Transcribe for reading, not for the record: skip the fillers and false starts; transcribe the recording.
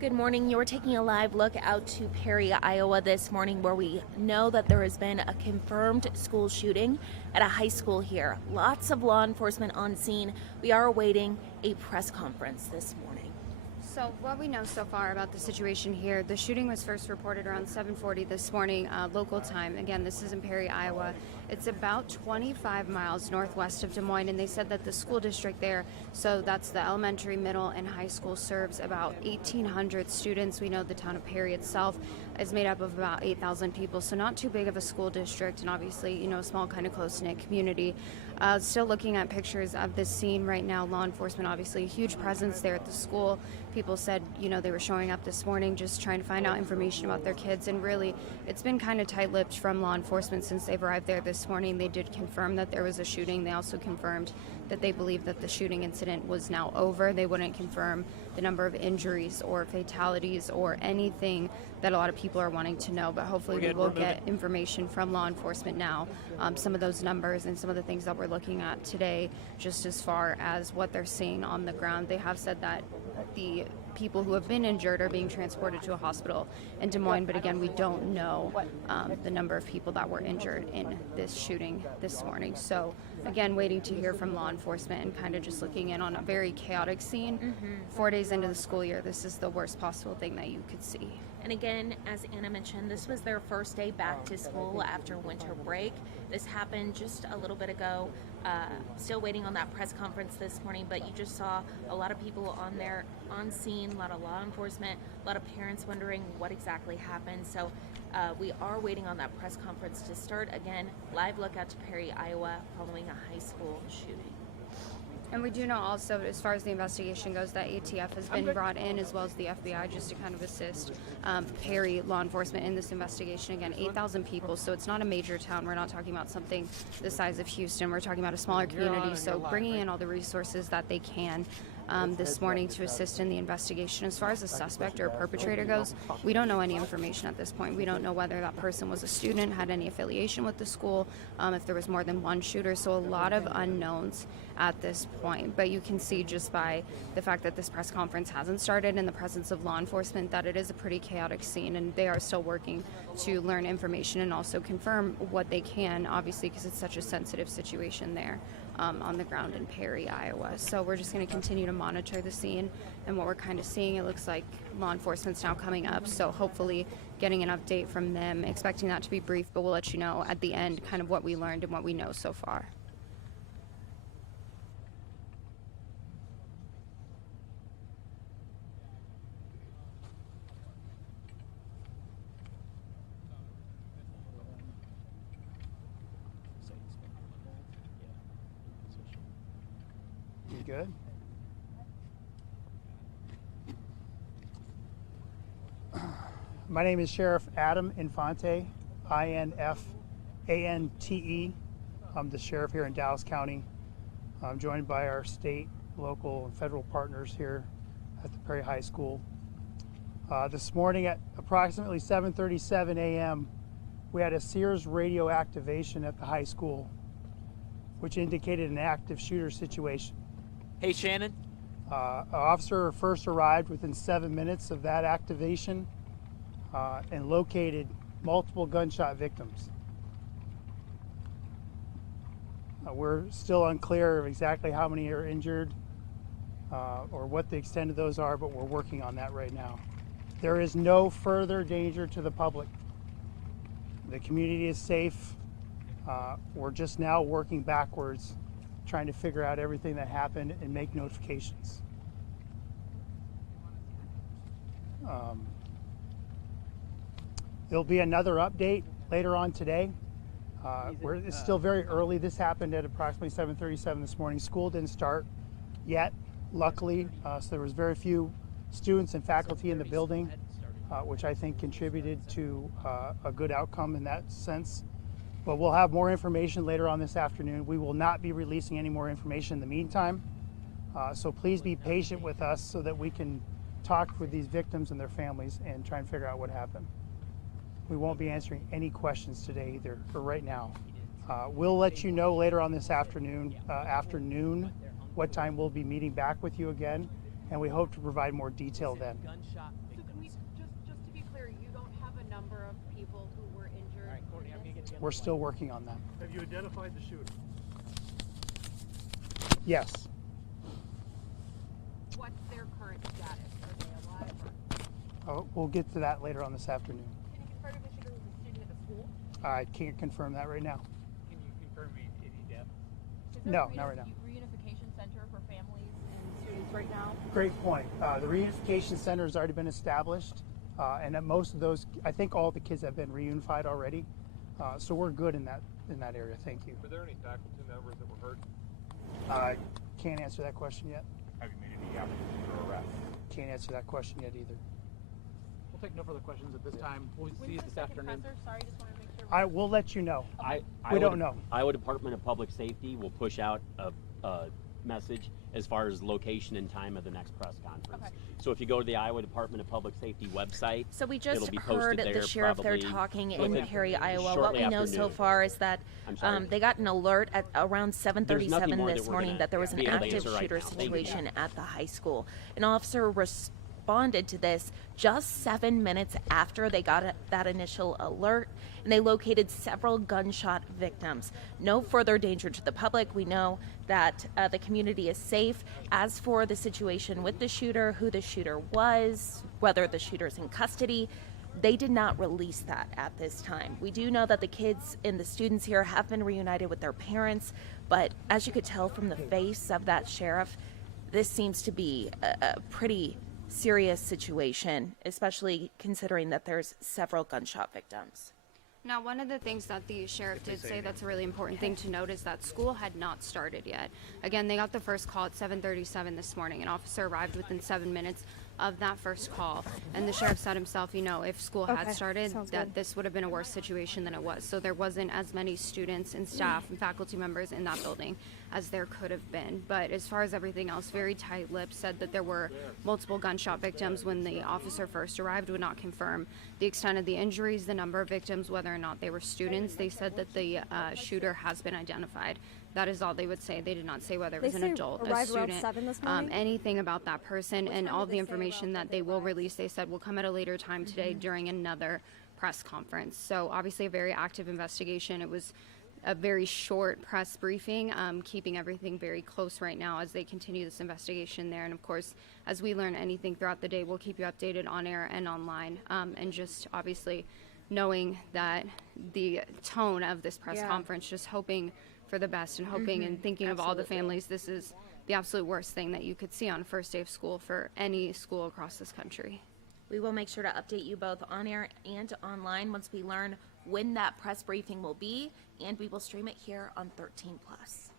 Good morning. You're taking a live look out to Perry, Iowa this morning, where we know that there has been a confirmed school shooting at a high school here. Lots of law enforcement on scene. We are awaiting a press conference this morning. So what we know so far about the situation here, the shooting was first reported around 7:40 this morning, local time. Again, this is in Perry, Iowa. It's about 25 miles northwest of Des Moines, and they said that the school district there, so that's the elementary, middle, and high school, serves about 1,800 students. We know the town of Perry itself is made up of about 8,000 people, so not too big of a school district, and obviously, a small kind of close-knit community. Still looking at pictures of this scene right now. Law enforcement, obviously, a huge presence there at the school. People said, they were showing up this morning just trying to find out information about their kids, and really, it's been kind of tight-lipped from law enforcement since they've arrived there this morning. They did confirm that there was a shooting. They also confirmed that they believe that the shooting incident was now over. They wouldn't confirm the number of injuries or fatalities or anything that a lot of people are wanting to know, but hopefully we will get information from law enforcement now, some of those numbers and some of the things that we're looking at today, just as far as what they're seeing on the ground. They have said that the people who have been injured are being transported to a hospital in Des Moines, but again, we don't know the number of people that were injured in this shooting this morning. So again, waiting to hear from law enforcement and kind of just looking in on a very chaotic scene. 4 days into the school year, this is the worst possible thing that you could see. And again, as Anna mentioned, this was their first day back to school after winter break. This happened just a little bit ago. Still waiting on that press conference this morning, but you just saw a lot of people on scene, a lot of law enforcement, a lot of parents wondering what exactly happened. So we are waiting on that press conference to start. Again, live look out to Perry, Iowa, following a high school shooting. And we do know also, as far as the investigation goes, that ATF has been brought in, as well as the FBI, just to kind of assist Perry law enforcement in this investigation. Again, 8,000 people, so it's not a major town. We're not talking about something the size of Houston. We're talking about a smaller community, so bringing in all the resources that they can this morning to assist in the investigation. As far as a suspect or a perpetrator goes, we don't know any information at this point. We don't know whether that person was a student, had any affiliation with the school, if there was more than one shooter, so a lot of unknowns at this point. But you can see just by the fact that this press conference hasn't started in the presence of law enforcement that it is a pretty chaotic scene, and they are still working to learn information and also confirm what they can, obviously, because it's such a sensitive situation there on the ground in Perry, Iowa. So we're just going to continue to monitor the scene, and what we're kind of seeing, it looks like law enforcement's now coming up, so hopefully getting an update from them, expecting that to be brief, but we'll let you know at the end kind of what we learned and what we know so far. Good. My name is Sheriff Adam Infante, I-N-F-A-N-T-E. I'm the sheriff here in Dallas County. I'm joined by our state, local, and federal partners here at the Perry High School. This morning at approximately 7:37 a.m., we had a Sears radio activation at the high school, which indicated an active shooter situation. Hey, Shannon. An officer first arrived within 7 minutes of that activation and located multiple gunshot victims. We're still unclear of exactly how many are injured or what the extent of those are, but we're working on that right now. There is no further danger to the public. The community is safe. We're just now working backwards, trying to figure out everything that happened and make notifications. There'll be another update later on today. It's still very early. This happened at approximately 7:37 this morning. School didn't start yet, luckily, so there was very few students and faculty in the building, which I think contributed to a good outcome in that sense. But we'll have more information later on this afternoon. We will not be releasing any more information in the meantime. So please be patient with us so that we can talk with these victims and their families and try and figure out what happened. We won't be answering any questions today either, for right now. We'll let you know later on this afternoon, what time we'll be meeting back with you again, and we hope to provide more detail then. we're still working on that. Have you identified the shooter? Yes. What's their current status? Are they alive or We'll get to that later on this afternoon. can you confirm if the shooter was a student at the school? I can't confirm that right now. Can you confirm any death? Is No, not right now. Reunification center for families and students right now? Great point. The reunification center has already been established, and at most of those, I think all the kids have been reunified already. So we're good in that area. Thank you. Were there any faculty members that were hurt? I can't answer that question yet. Have you made any applications for arrest? Can't answer that question yet either. We'll take no further questions at this time. We'll see When's you the this second afternoon. presser? Sorry, just want to make sure. I will let you know. We don't know. Iowa Department of Public Safety will push out a message as far as location and time of the next press conference. Okay. So if you go to the Iowa Department of Public Safety website, So we just it'll be posted heard there the sheriff there probably talking in within- Perry, Iowa. What shortly we know after so noon. far is that I'm sorry? they got an alert at around There's nothing 7:37 more this that we're morning gonna that there was an be able to active answer right shooter now. Thank you. situation at the high school. An officer responded to this just 7 minutes after they got that initial alert, and they located several gunshot victims. No further danger to the public. We know that the community is safe. As for the situation with the shooter, who the shooter was, whether the shooter's in custody, they did not release that at this time. We do know that the kids and the students here have been reunited with their parents, but as you could tell from the face of that sheriff, this seems to be a pretty serious situation, especially considering that there's several gunshot victims. Now, one of the things that the sheriff did say that's a really important thing to note is that school had not started yet. Again, they got the first call at 7:37 this morning. An officer arrived within 7 minutes of that first call, and the sheriff said himself, if school had started, that this would have been a worse situation than it was. So there wasn't as many students and staff and faculty members in that building as there could have been. But as far as everything else, very tight-lipped, said that there were multiple gunshot victims when the officer first arrived, would not confirm the extent of the injuries, the number of victims, whether or not they were students. They said that the shooter has been identified. That is all they would say. They did not say whether it was an adult, a arrived around student, 7 this morning? anything about that person, and all the information that they will release, they said, will come at a later time today during another press conference. So obviously a very active investigation. It was a very short press briefing, keeping everything very close right now as they continue this investigation there. And of course, as we learn anything throughout the day, we'll keep you updated on air and online. And just obviously knowing that the tone of this press conference, just hoping for the best and hoping and thinking of all the families. This is the absolute worst thing that you could see on first day of school for any school across this country. We will make sure to update you both on air and online once we learn when that press briefing will be, and we will stream it here on 13 Plus.